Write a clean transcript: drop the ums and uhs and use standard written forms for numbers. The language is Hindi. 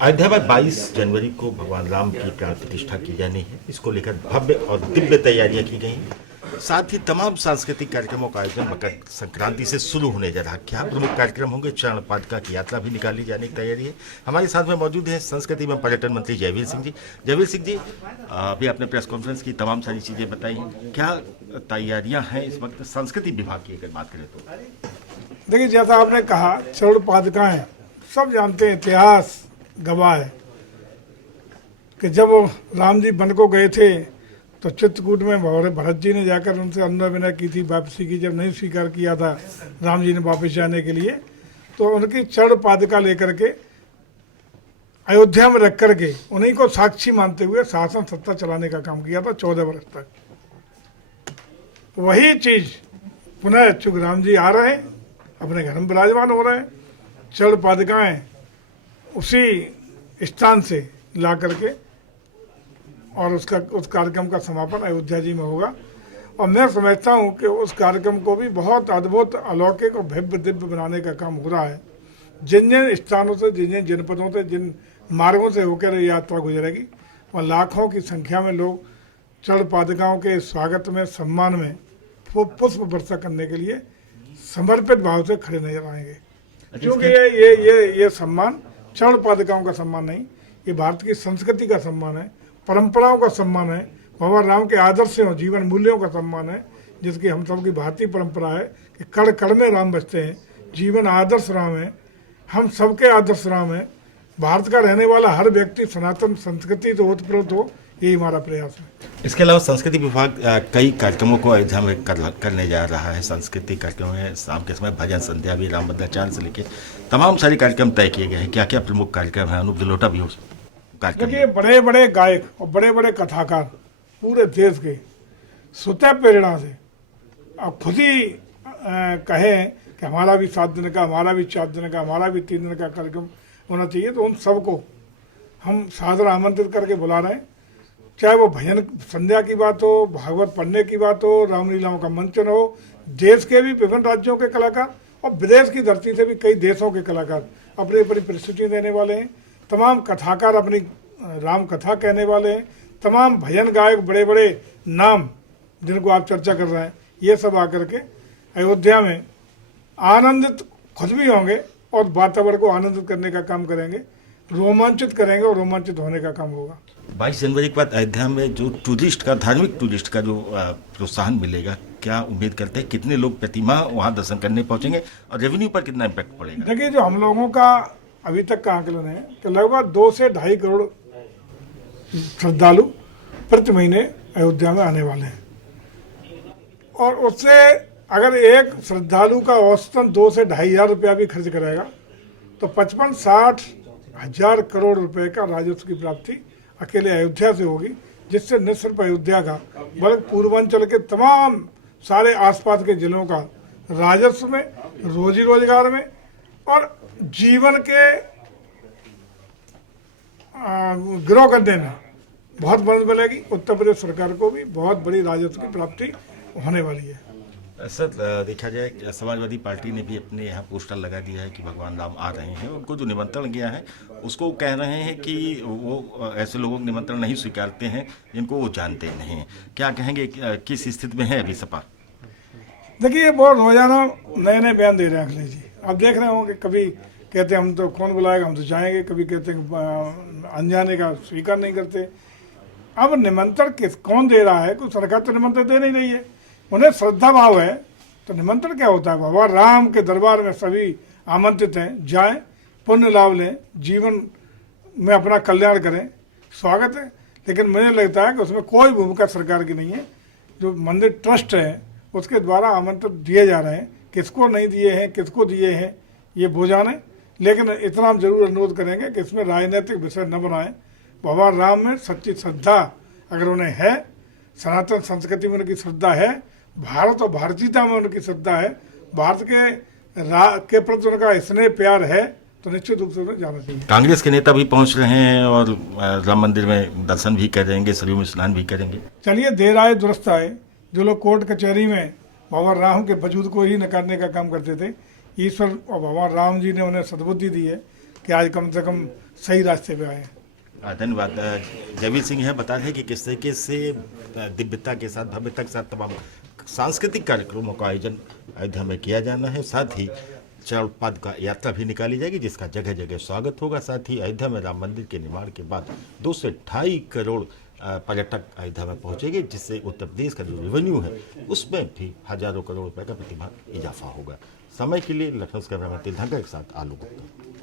अयोध्या में 22 जनवरी को भगवान राम की प्राण प्रतिष्ठा की जानी है। इसको लेकर भव्य और दिव्य तैयारियां की गई हैं। साथ ही तमाम सांस्कृतिक कार्यक्रमों का आयोजन मकर संक्रांति से शुरू होने जा रहा है। क्या प्रमुख कार्यक्रम होंगे? चरण पादुका की यात्रा भी निकाली जाने की तैयारी है। हमारे साथ में मौजूद है संस्कृति एवं पर्यटन मंत्री जयवीर सिंह जी। जयवीर सिंह जी, अभी आपने प्रेस कॉन्फ्रेंस की तमाम सारी चीजें बताई, क्या तैयारियां हैं इस वक्त संस्कृति विभाग की अगर बात करें तो? देखिए, जैसा आपने कहा, चरण पादुकाएं सब जानते हैं, इतिहास गवाह है कि जब राम जी वन को गए थे तो चित्रकूट में भरत जी ने जाकर उनसे अनुनय विनय की थी वापसी की। जब नहीं स्वीकार किया था राम जी ने वापस जाने के लिए, तो उनकी चरण पादुका लेकर के अयोध्या में रख करके उन्हीं को साक्षी मानते हुए शासन सत्ता चलाने का काम किया था 14 वर्ष तक। वही चीज पुनः चूंक राम जी आ रहे हैं, अपने घर में विराजमान हो रहे हैं, चरण पादुकाएं उसी स्थान से ला करके और उस कार्यक्रम का समापन अयोध्या जी में होगा। और मैं समझता हूँ कि उस कार्यक्रम को भी बहुत अद्भुत, अलौकिक और भव्य दिव्य बनाने का काम हो रहा है। जिन जिन स्थानों से, जिन जिन जनपदों से, जिन मार्गों से होकर यात्रा गुजरेगी, और लाखों की संख्या में लोग चरण पादुकाओं के स्वागत में, सम्मान में पुष्प वर्षा करने के लिए समर्पित भाव से खड़े नजर आएंगे। क्योंकि ये सम्मान चरण पादुकाओं का सम्मान नहीं, ये भारत की संस्कृति का सम्मान है, परंपराओं का सम्मान है, भगवान राम के आदर्शों, जीवन मूल्यों का सम्मान है, जिसकी हम सब की भारतीय परंपरा है कि कण कण में राम बसते हैं। जीवन आदर्श राम है, हम सबके आदर्श राम है। भारत का रहने वाला हर व्यक्ति सनातन संस्कृति तो ओतप्रोत हो, यही हमारा प्रयास है। इसके अलावा संस्कृति विभाग कई कार्यक्रमों को अयोध्या में करने जा रहा है। सांस्कृतिक कार्यक्रम में शाम के समय भजन संध्या भी, राम भद्राचार्य से लेकर तमाम सारे कार्यक्रम तय किए गए हैं। क्या क्या प्रमुख कार्यक्रम है? अनूप जलोटा भी उस कार्यक्रम। देखिए, बड़े बड़े गायक और बड़े बड़े कथाकार पूरे देश के स्वतः प्रेरणा से अब खुद ही कहें कि हमारा भी 7 दिन का, हमारा भी 4 दिन का, हमारा भी 3 दिन का कार्यक्रम होना चाहिए, तो उन सबको हम सादर आमंत्रित करके बुला रहे हैं। चाहे वो भजन संध्या की बात हो, भागवत पढ़ने की बात हो, रामलीलाओं का मंचन हो, देश के भी विभिन्न राज्यों के कलाकार और विदेश की धरती से भी कई देशों के कलाकार अपनी अपनी प्रस्तुति देने वाले हैं। तमाम कथाकार अपनी राम कथा कहने वाले हैं। तमाम भजन गायक, बड़े बड़े नाम जिनको आप चर्चा कर रहे हैं, ये सब आकर के अयोध्या में आनंदित खुद भी होंगे और वातावरण को आनंदित करने का काम करेंगे, रोमांचित करेंगे और रोमांचित होने का काम होगा। 22 जनवरी के बाद अयोध्या में जो टूरिस्ट का, धार्मिक टूरिस्ट का जो प्रोत्साहन मिलेगा, क्या उम्मीद करते हैं? कितने लोग प्रतिमाह वहाँ दर्शन करने पहुंचेंगे और रेवेन्यू पर कितना इम्पैक्ट पड़ेगा? देखिए, जो हम लोगों का अभी तक का आंकलन है कि लगभग 2 से 2.5 करोड़ श्रद्धालु प्रति महीने अयोध्या में आने वाले हैं। और उससे अगर एक श्रद्धालु का औसतन 2 से 2.5 हज़ार रुपया भी खर्च करेगा तो 55-60 हजार करोड़ रुपए का राजस्व की प्राप्ति अकेले अयोध्या से होगी, जिससे न सिर्फ अयोध्या का बल्कि पूर्वांचल के तमाम सारे आसपास के जिलों का राजस्व में, रोजी रोजगार में और जीवन के ग्रो करने में बहुत मदद मिलेगी। उत्तर प्रदेश सरकार को भी बहुत बड़ी राजस्व की प्राप्ति होने वाली है। सर, देखा जाए समाजवादी पार्टी ने भी अपने यहाँ पोस्टर लगा दिया है कि भगवान राम आ रहे हैं। उनको जो निमंत्रण गया है उसको कह रहे हैं कि वो ऐसे लोगों को निमंत्रण नहीं स्वीकारते हैं जिनको वो जानते नहीं हैं। क्या कहेंगे, किस स्थिति में है अभी सपा? देखिए, बहुत रोजाना नए नए बयान दे रहे हैं अखिलेश जी। आप देख रहे होंगे, कभी कहते हैं हम तो कौन बुलाएगा, हम तो जाएंगे, कभी कहते हैं अनजाने का स्वीकार नहीं करते। अब निमंत्रण कौन दे रहा है? कोई सरकार तो निमंत्रण दे नहीं रही है। उन्हें श्रद्धा भाव है तो निमंत्रण क्या होता है? भगवान राम के दरबार में सभी आमंत्रित हैं, जाएं, पुण्य लाभ लें, जीवन में अपना कल्याण करें, स्वागत है। लेकिन मुझे लगता है कि उसमें कोई भूमिका सरकार की नहीं है। जो मंदिर ट्रस्ट है उसके द्वारा आमंत्रण दिए जा रहे हैं, किसको नहीं दिए हैं, किसको दिए हैं, ये वो जाने। लेकिन इतना हम जरूर अनुरोध करेंगे कि इसमें राजनीतिक विषय न बनाएं। भगवान राम में सच्ची श्रद्धा अगर उन्हें है, सनातन संस्कृति में उनकी श्रद्धा है, भारत और भारतीयता में उनकी श्रद्धा है, भारत के प्रति उनका स्नेह प्यार है, तो निश्चित रूप से उन्हें जाना चाहिए। कांग्रेस के नेता भी पहुंच रहे हैं और राम मंदिर में दर्शन भी करेंगे, सरयू में स्नान भी करेंगे। चलिए, देर आए दुरुस्त आए। जो लोग कोर्ट कचहरी में भगवान राम के वजूद को ही नकारने का काम करते थे, ईश्वर और भगवान राम जी ने उन्हें सद्बुद्धि दी है कि आज कम से कम सही रास्ते पे आए हैं। धन्यवाद। जयवीर सिंह यह बता रहे हैं कि किस तरीके से दिव्यता के साथ, भव्यता के साथ तमाम सांस्कृतिक कार्यक्रमों का आयोजन अयोध्या में किया जाना है। साथ ही चरण पादुका यात्रा भी निकाली जाएगी जिसका जगह जगह स्वागत होगा। साथ ही अयोध्या में राम मंदिर के निर्माण के बाद 2 से 2.5 करोड़ पर्यटक अयोध्या में पहुंचेंगे, जिससे उत्तर प्रदेश का जो रेवेन्यू है उसमें भी हजारों करोड़ रुपए का प्रतिमाह इजाफा होगा। समय के लिए लखनऊ से कैमरामैन तीर्थंकर के साथ आलू गुप्ता।